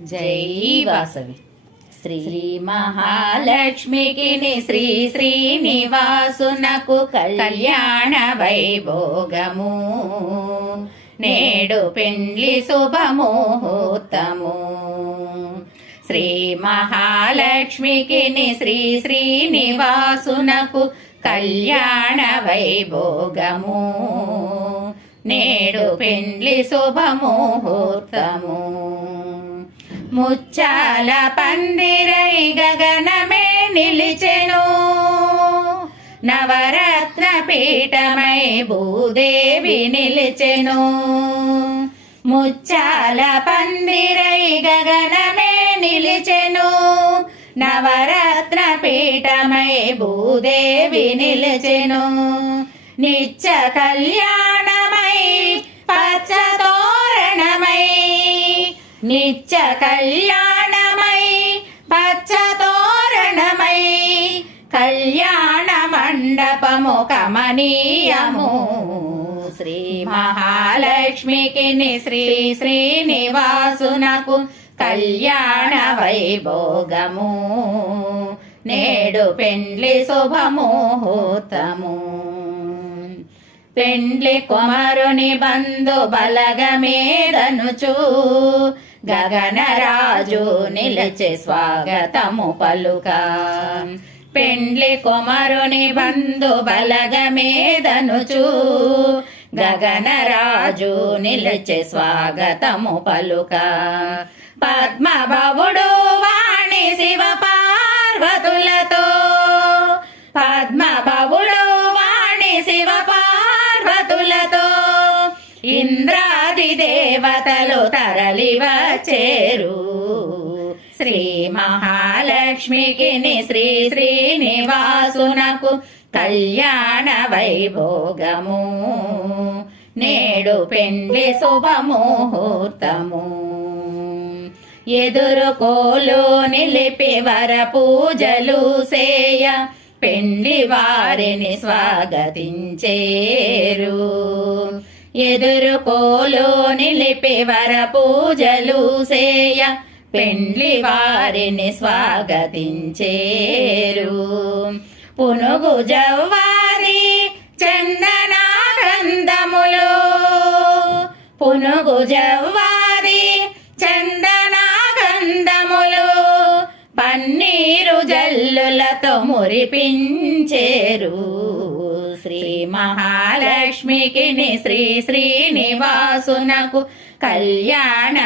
జై వాసవి. శ్రీ మహాలక్ష్మికి శ్రీ శ్రీనివాసునకు కళ్యాణ వైభోగము, నేడు పెండ్లి శుభముహూర్తము. శ్రీ మహాలక్ష్మికి శ్రీ శ్రీనివాసునకు కళ్యాణ వైభోగము, నేడు పెండ్లి శుభముహూర్తము. ముచ్చాల పందిరై గగనమే నిలిచెను, నవరత్న పీఠమై భూదేవి నిలిచెను. ముచ్చాల పందిరై గగనమే నిలిచెను, నవరత్న పీఠమై భూదేవి నిలిచెను. నిత్య కళ్యాణమై పచ్చతోరణమై, నిత్య కళ్యాణమై పచ్చతోరణమై, కళ్యాణ మండపము కమనీయము. శ్రీ మహాలక్ష్మికి శ్రీ శ్రీనివాసునకు కళ్యాణ వైభోగము, నేడు పెండ్లి శుభముహూర్తము. పెండ్లి కుమారుని బంధు బలగమేదనుచు, గగనరాజు నిలిచి స్వాగతము పలుక. పెండ్లి కుమారుని బంధు బలగమేదనుచు, గగనరాజు నిలిచి స్వాగతము పలుక. పద్మబాబుడు వాణి శివ పార్వతులతో, పద్మబాబుడు వాణి శివ పార్వతులతో, ఇంద్రాది దేవతలు తరలి వచ్చేరు. శ్రీ మహాలక్ష్మికి శ్రీ శ్రీనివాసునకు కళ్యాణ వైభోగము, నేడు పెండ్లి శుభముహూర్తము. ఎదురుకోలు నిలిపి వర పూజలు సేయ, పెండ్లి వారిని స్వాగతించేరు. ఎదురుకోలు నిలిపి వర పూజలు సేయ, పెండ్లి వారిని స్వాగతించేరు. పునుగు జవ్వాది చందనాగంధములు, పునుగు జవ్వాది చందనాగంధములు, పన్నీరు జల్లులతో మురిపించేరు. శ్రీ మహాలక్ష్మికి శ్రీ శ్రీనివాసునకు కళ్యాణ